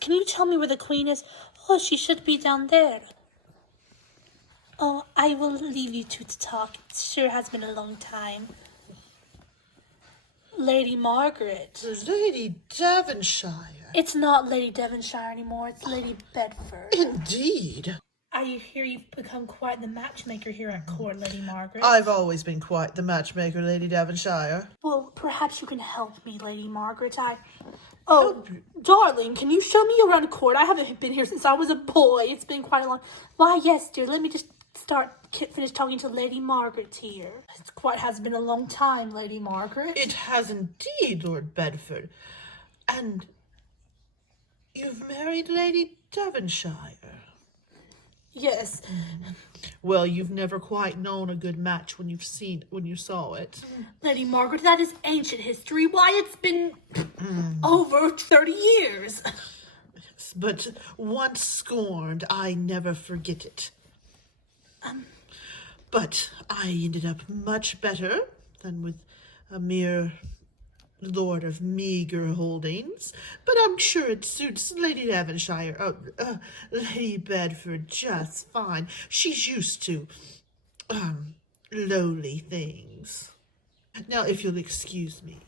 can you tell me where the queen is? Oh, she should be down there. Oh, I will leave you two to talk. It sure has been a long time. Lady Margaret. Lady Devonshire. It's not Lady Devonshire anymore. It's Lady Bedford. Indeed. I hear you've become quite the matchmaker here at court, Lady Margaret. I've always been quite the matchmaker, Lady Devonshire. Well, perhaps you can help me, Lady Margaret. Oh, darling, can you show me around court? I haven't been here since I was a boy. It's been quite a long... Why, yes, dear. Let me just finish talking to Lady Margaret here. It quite has been a long time, Lady Margaret. It has indeed, Lord Bedford. And you've married Lady Devonshire. Yes. Well, you've never quite known a good match when you saw it. Lady Margaret, that is ancient history. Why, it's been over 30 years. But once scorned, I never forget it. But I ended up much better than with a mere lord of meager holdings. But I'm sure it suits Lady Devonshire, Lady Bedford just fine. She's used to, lowly things. Now, if you'll excuse me.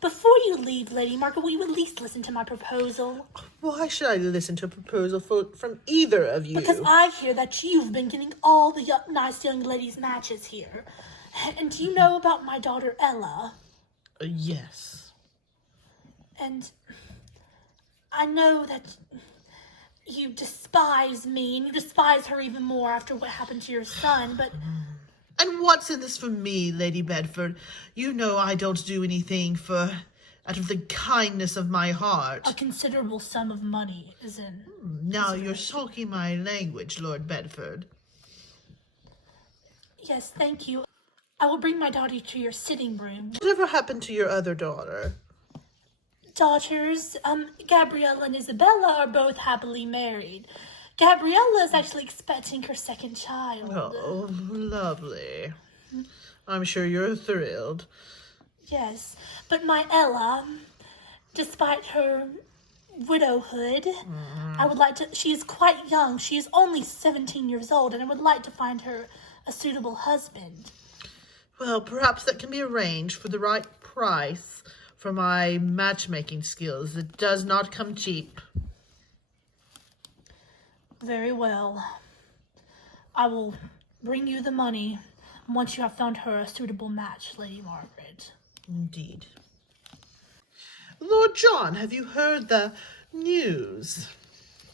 Before you leave, Lady Margaret, will you at least listen to my proposal? Why should I listen to a proposal from either of you? Because I hear that you've been getting all the nice young ladies' matches here. And do you know about my daughter Ella? Yes. And I know that you despise me, and you despise her even more after what happened to your son, but... And what's in this for me, Lady Bedford? You know I don't do anything out of the kindness of my heart. A considerable sum of money is in... Now you're talking my language, Lord Bedford. Yes, thank you. I will bring my daughter to your sitting room. Whatever happened to your other daughter? Daughters, Gabriella and Isabella are both happily married. Gabriella is actually expecting her second child. Oh, lovely. I'm sure you're thrilled. Yes, but my Ella, despite her widowhood, she is quite young. She is only 17 years old, and I would like to find her a suitable husband. Well, perhaps that can be arranged for the right price for my matchmaking skills. It does not come cheap. Very well. I will bring you the money once you have found her a suitable match, Lady Margaret. Indeed. Lord John, have you heard the news?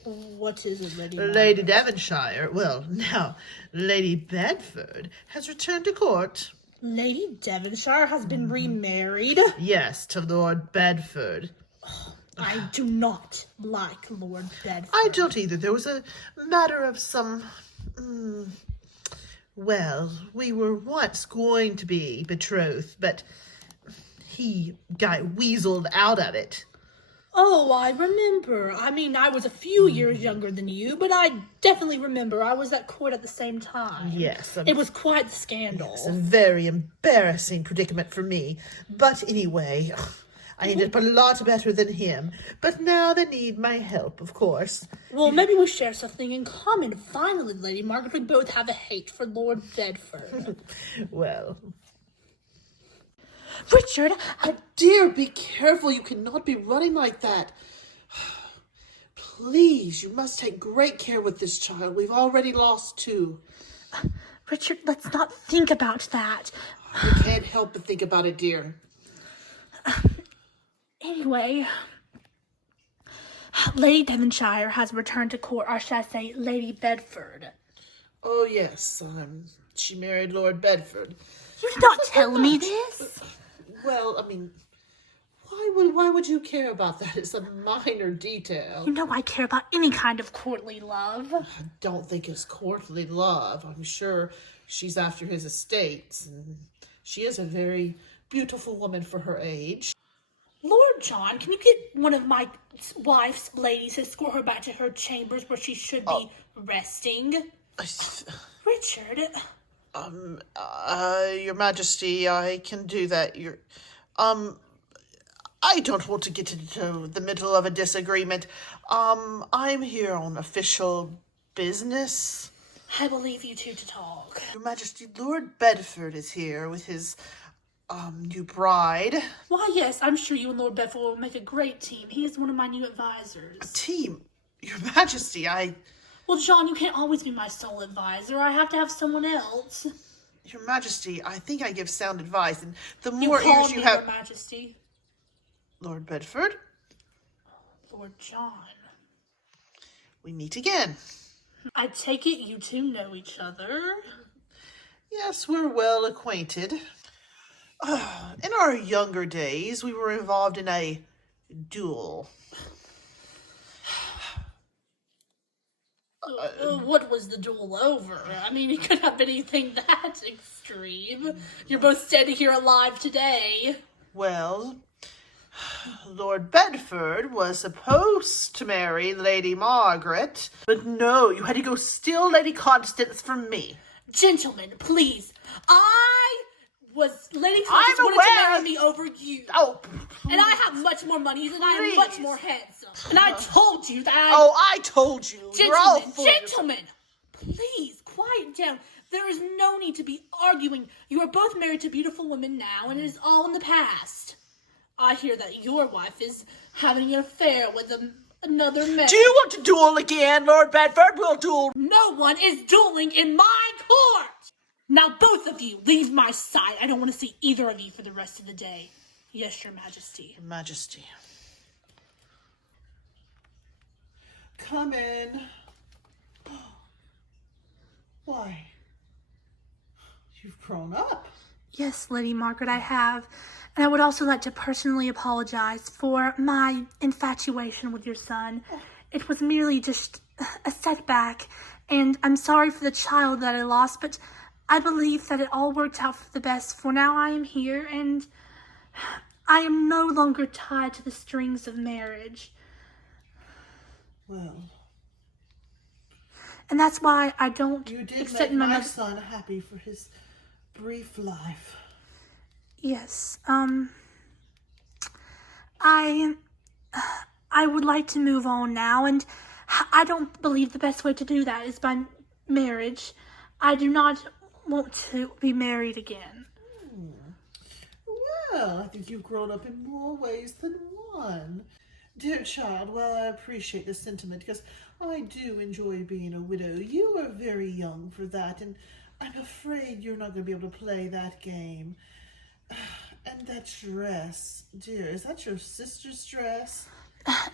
What is it, Lady Margaret? Lady Devonshire, well, now, Lady Bedford has returned to court. Lady Devonshire has been remarried? Yes, to Lord Bedford. I do not like Lord Bedford. I don't either. There was a matter of some... well, we were once going to be betrothed, but he got weaseled out of it. Oh, I remember. I mean, I was a few years younger than you, but I definitely remember. I was at court at the same time. Yes. It was quite the scandal. It's a very embarrassing predicament for me. But anyway, I ended up a lot better than him. But now they need my help, of course. Well, maybe we share something in common. Finally, Lady Margaret, we both have a hate for Lord Bedford. Well... Richard, dear, be careful. You cannot be running like that. Please, you must take great care with this child. We've already lost 2. Richard, let's not think about that. I can't help but think about it, dear. Anyway, Lady Devonshire has returned to court, or should I say, Lady Bedford. Oh, yes, she married Lord Bedford. You did not tell me this. Well, I mean, why would you care about that? It's a minor detail. You know I care about any kind of courtly love. I don't think it's courtly love. I'm sure she's after his estates, and she is a very beautiful woman for her age. Lord John, can you get one of my wife's ladies to escort her back to her chambers where she should be resting? Richard... Your Majesty, I can do that. I don't want to get into the middle of a disagreement. I'm here on official business. I will leave you two to talk. Your Majesty, Lord Bedford is here with his, new bride. Why, yes, I'm sure you and Lord Bedford will make a great team. He is one of my new advisors. Team? Your Majesty, Well, John, you can't always be my sole advisor. I have to have someone else. Your Majesty, I think I give sound advice, and the You more called ears you me, have... Your Majesty. Lord Bedford, Lord John. we meet again. I take it you two know each other. Yes, we're well acquainted. In our younger days, we were involved in a duel. What was the duel over? I mean, it could have been anything that extreme. You're both standing here alive today. Well, Lord Bedford was supposed to marry Lady Margaret, but no, you had to go steal Lady Constance from me. Gentlemen, please. Lady Constance wanted to marry me over you. Oh, and I have much more money and I am much more handsome. And I told you that I told you. You're all Gentlemen, please, quiet down. There is no need to be arguing. You are both married to beautiful women now, and it is all in the past. I hear that your wife is having an affair with another man. Do you want to duel again, Lord Bedford? We'll duel. No one is dueling in my court! Now both of you, leave my side. I don't want to see either of you for the rest of the day. Yes, Your Majesty. Your Majesty. Come in. Why? You've grown up. Yes, Lady Margaret, I have. And I would also like to personally apologize for my infatuation with your son. It was merely just a setback, and I'm sorry for the child that I lost, but I believe that it all worked out for the best, for now I am here, and I am no longer tied to the strings of marriage. Well... And that's why I don't You did accept make my son happy for his brief life. Yes, I would like to move on now, and I don't believe the best way to do that is by marriage. I do not want to be married again. Well, I think you've grown up in more ways than one. Dear child, well, I appreciate the sentiment, because I do enjoy being a widow. You are very young for that, and I'm afraid you're not going to be able to play that game. And that dress, dear, is that your sister's dress?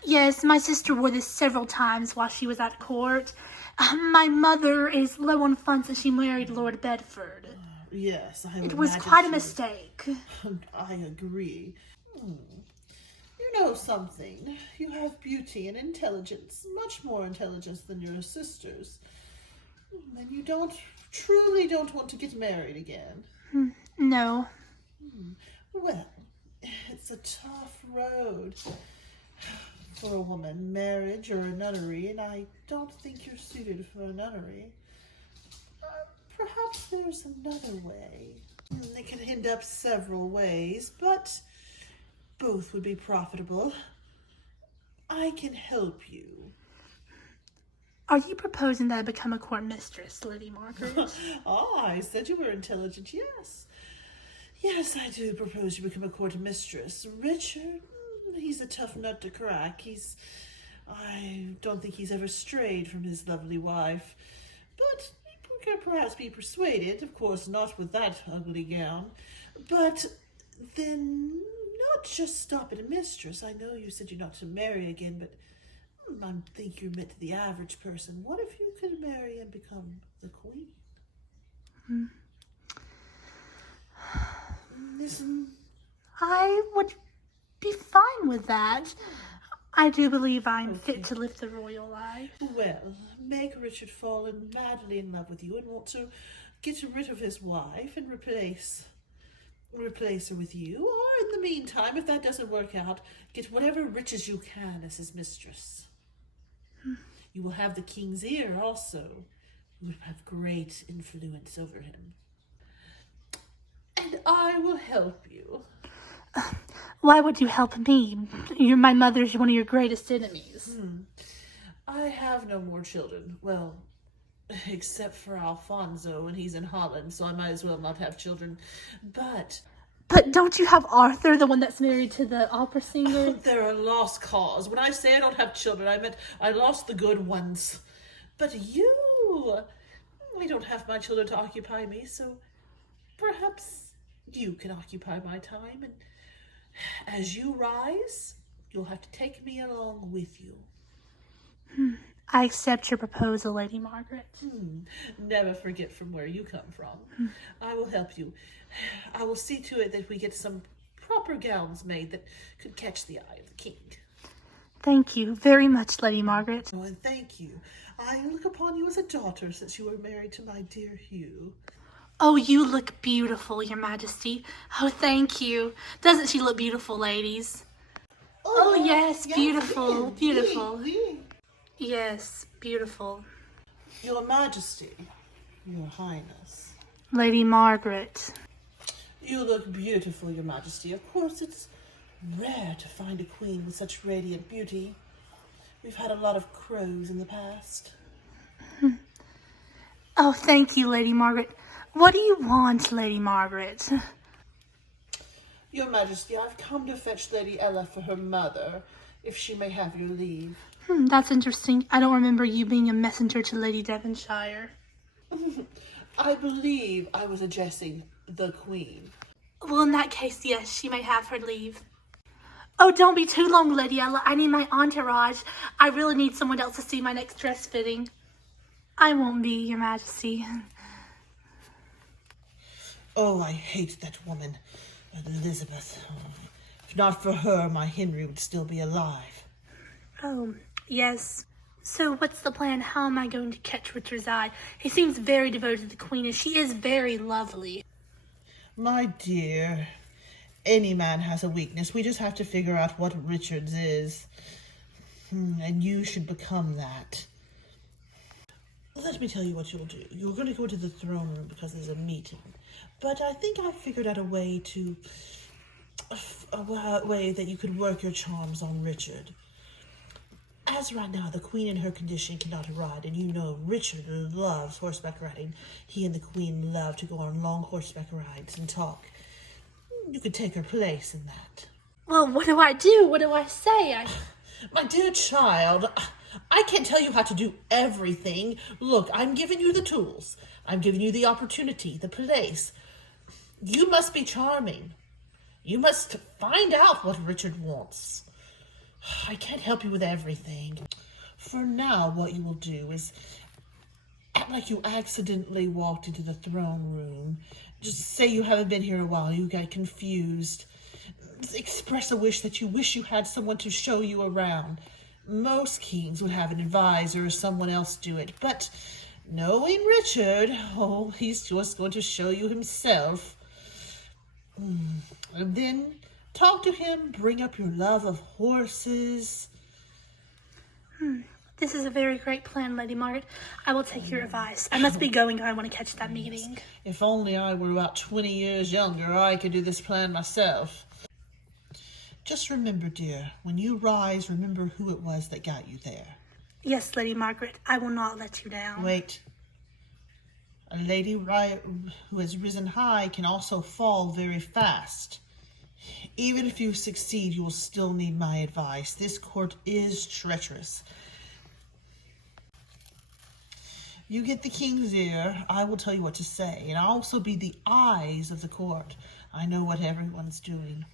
Yes, my sister wore this several times while she was at court. My mother is low on funds and she married Lord Bedford. Yes, I It was quite a mistake. I agree. You know something. You have beauty and intelligence, much more intelligence than your sisters. And you truly don't want to get married again. No. Well, it's a tough road for a woman, marriage or a nunnery, and I don't think you're suited for a nunnery. Perhaps there's another way. It can end up several ways, but both would be profitable. I can help you. Are you proposing that I become a court mistress, Lady Margaret? I said you were intelligent, yes. Yes, I do propose you become a court mistress. Richard, he's a tough nut to crack. I don't think he's ever strayed from his lovely wife. But he could perhaps be persuaded, of course not with that ugly gown. But then not just stop at a mistress. I know you said you're not to marry again, but I think you meant the average person. What if you could marry and become the queen? Listen. I would be fine with that. I do believe I'm fit to live the royal life. Well, make Richard fall madly in love with you and want to get rid of his wife and replace her with you. Or in the meantime, if that doesn't work out, get whatever riches you can as his mistress. You will have the king's ear also. You will have great influence over him. And I will help you. Why would you help me? My mother's one of your greatest enemies. I have no more children. Well, except for Alfonso, and he's in Holland, so I might as well not have children. But But don't you have Arthur, the one that's married to the opera singer? they're a lost cause. When I say I don't have children, I meant I lost the good ones. But I don't have my children to occupy me, so perhaps you can occupy my time, and as you rise, you'll have to take me along with you. I accept your proposal, Lady Margaret. Never forget from where you come from. I will help you. I will see to it that we get some proper gowns made that could catch the eye of the king. Thank you very much, Lady Margaret. Oh, and thank you. I look upon you as a daughter since you were married to my dear Hugh. Oh, you look beautiful, Your Majesty. Oh, thank you. Doesn't she look beautiful, ladies? Oh, yes, beautiful, beautiful. Yes, beautiful. Your Majesty, Your Highness. Lady Margaret. You look beautiful, Your Majesty. Of course, it's rare to find a queen with such radiant beauty. We've had a lot of crows in the past. Oh, thank you, Lady Margaret. What do you want, Lady Margaret? Your Majesty, I've come to fetch Lady Ella for her mother, if she may have your leave. That's interesting. I don't remember you being a messenger to Lady Devonshire. I believe I was addressing the Queen. Well, in that case, yes, she may have her leave. Oh, don't be too long, Lady Ella. I need my entourage. I really need someone else to see my next dress fitting. I won't be, Your Majesty. Oh, I hate that woman, Elizabeth. If not for her, my Henry would still be alive. Oh, yes. So what's the plan? How am I going to catch Richard's eye? He seems very devoted to the Queen, and she is very lovely. My dear, any man has a weakness. We just have to figure out what Richard's is. And you should become that. Let me tell you what you'll do. You're going to go to the throne room because there's a meeting. But I think I figured out a way that you could work your charms on Richard. As right now, the Queen in her condition cannot ride, and you know Richard loves horseback riding. He and the Queen love to go on long horseback rides and talk. You could take her place in that. Well, what do I do? What do I say? My dear child, I can't tell you how to do everything. Look, I'm giving you the tools. I'm giving you the opportunity, the place. You must be charming. You must find out what Richard wants. I can't help you with everything. For now, what you will do is act like you accidentally walked into the throne room. Just say you haven't been here a while. You got confused. Express a wish that you wish you had someone to show you around. Most kings would have an advisor or someone else do it. But knowing Richard, he's just going to show you himself. And then talk to him, bring up your love of horses. This is a very great plan, Lady Margaret. I will take your advice. I must be going or I want to catch that meeting. If only I were about 20 years younger, I could do this plan myself. Just remember, dear, when you rise, remember who it was that got you there. Yes, Lady Margaret, I will not let you down. Wait. A lady who has risen high can also fall very fast. Even if you succeed, you will still need my advice. This court is treacherous. You get the king's ear, I will tell you what to say, and I'll also be the eyes of the court. I know what everyone's doing.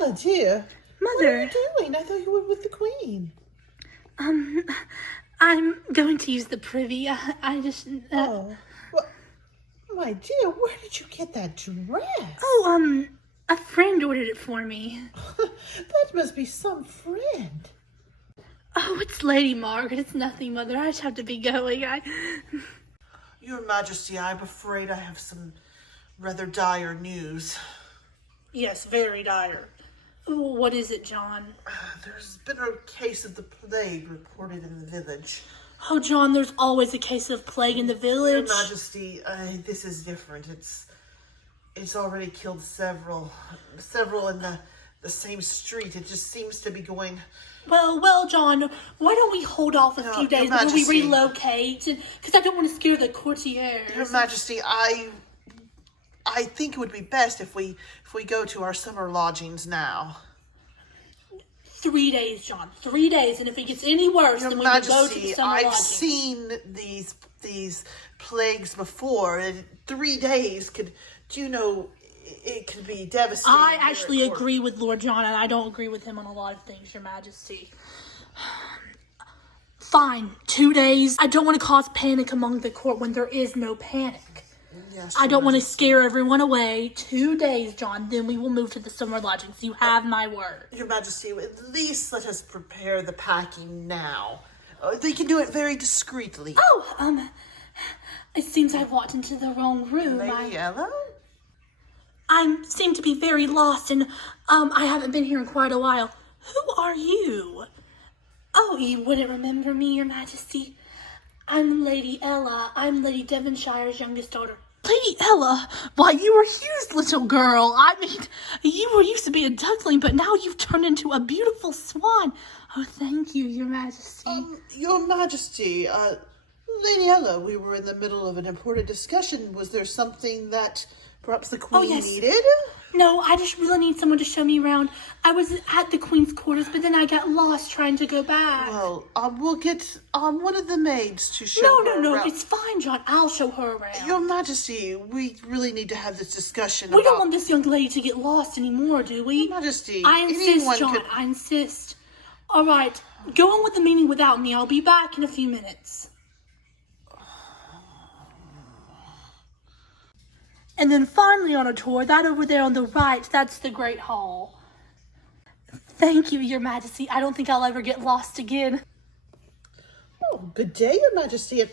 Ella, dear. Mother. What are you doing? I thought you were with the Queen. I'm going to use the privy. I just... Oh, well, my dear, where did you get that dress? Oh, a friend ordered it for me. That must be some friend. Oh, it's Lady Margaret. It's nothing, Mother. I just have to be going. Your Majesty, I'm afraid I have some rather dire news. Yes, very dire. What is it, John? There's been a case of the plague reported in the village. Oh, John, there's always a case of plague in the village. Your Majesty, this is different. it's already killed several in the same street. It just seems to be going. Well, John, why don't we hold off a few days before we Majesty. relocate? Because I don't want to scare the courtiers. Your Majesty, I think it would be best if we go to our summer lodgings now. 3 days, John. 3 days, and if it gets any worse, Your then we Majesty, can go to the summer I've lodgings. seen these plagues before, and 3 days it could be devastating. I actually agree with Lord John, and I don't agree with him on a lot of things, Your Majesty. Fine, 2 days. I don't want to cause panic among the court when there is no panic. Yes, I don't want to scare everyone away. 2 days, John, then we will move to the summer lodgings. You have my word. Your Majesty, at least let us prepare the packing now. They can do it very discreetly. Oh, it seems I've walked into the wrong room. Lady Ella? I seem to be very lost, and I haven't been here in quite a while. Who are you? Oh, you wouldn't remember me, Your Majesty. I'm Lady Ella. I'm Lady Devonshire's youngest daughter. Lady Ella? Why, you were Hugh's little girl. I mean, you were used to be a duckling, but now you've turned into a beautiful swan. Oh, thank you, Your Majesty. Your Majesty, Lady Ella, we were in the middle of an important discussion. Was there something that perhaps the Queen needed? No, I just really need someone to show me around. I was at the Queen's quarters, but then I got lost trying to go back. Well, we'll get one of the maids to show her No, around. it's fine, John. I'll show her around. Your Majesty, we really need to have this discussion We don't want this young lady to get lost anymore, do we? Your Majesty, I insist, John. I insist. All right, go on with the meeting without me. I'll be back in a few minutes. And then finally on a tour, that over there on the right, that's the Great Hall. Thank you, Your Majesty. I don't think I'll ever get lost again. Oh, good day, Your Majesty. And,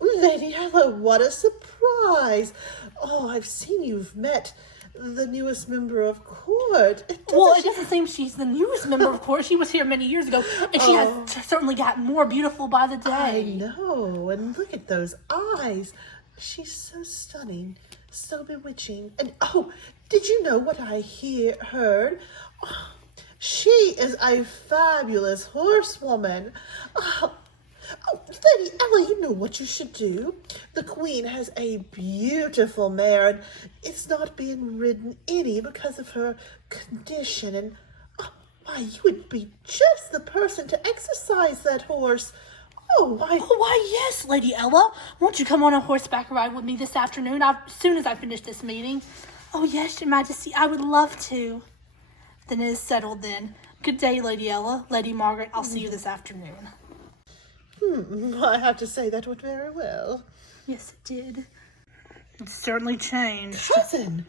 Lady Ella, what a surprise. Oh, I've seen you've met the newest member of court. It doesn't seem she's the newest member of court. She was here many years ago, and she has certainly gotten more beautiful by the day. I know, and look at those eyes. She's so stunning, so bewitching. And, did you know what I heard? Oh, she is a fabulous horsewoman. Lady Ella, you know what you should do. The Queen has a beautiful mare, and it's not being ridden any because of her condition. And why, you would be just the person to exercise that horse. Why, yes, Lady Ella. Won't you come on a horseback ride with me this afternoon, as soon as I finish this meeting? Oh, yes, Your Majesty, I would love to. Then it is settled then. Good day, Lady Ella. Lady Margaret, I'll see you this afternoon. I have to say that went very well. Yes, it did. It certainly changed. Cousin!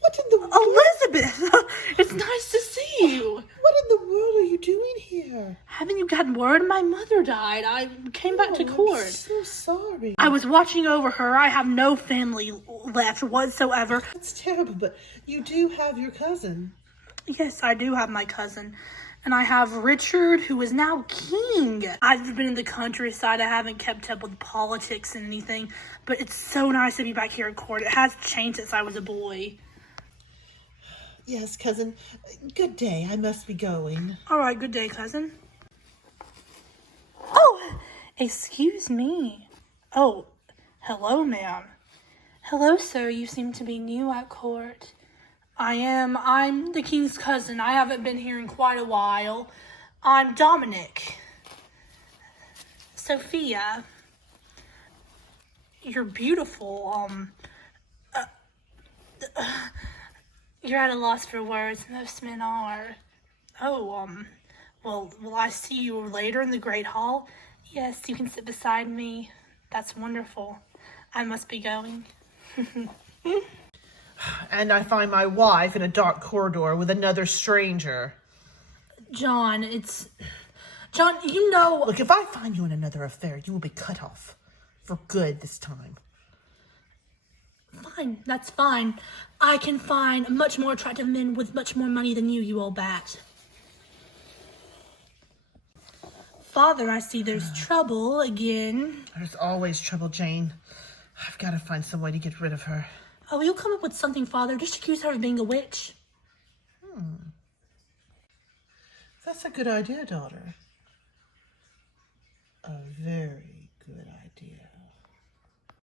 What in the world? Elizabeth! It's nice to see you. What in the world are you doing here? Haven't you gotten word? My mother died. I came back to court. I'm so sorry. I was watching over her. I have no family left whatsoever. That's terrible, but you do have your cousin. Yes, I do have my cousin. And I have Richard, who is now king. I've been in the countryside. I haven't kept up with politics and anything. But it's so nice to be back here in court. It has changed since I was a boy. Yes, cousin. Good day. I must be going. All right, good day, cousin. Oh, excuse me. Oh, hello, ma'am. Hello, sir. You seem to be new at court. I am. I'm the king's cousin. I haven't been here in quite a while. I'm Dominic. Sophia. You're beautiful. You're at a loss for words. Most men are. Oh, well, will I see you later in the Great Hall? Yes, you can sit beside me. That's wonderful. I must be going. And I find my wife in a dark corridor with another stranger. John, John, you know... Look, if I find you in another affair, you will be cut off. For good this time. Fine, that's fine. I can find much more attractive men with much more money than you old bat. Father, I see there's trouble again. There's always trouble, Jane. I've got to find some way to get rid of her. Oh, you'll come up with something, Father. Just accuse her of being a witch. That's a good idea, daughter. A very good idea.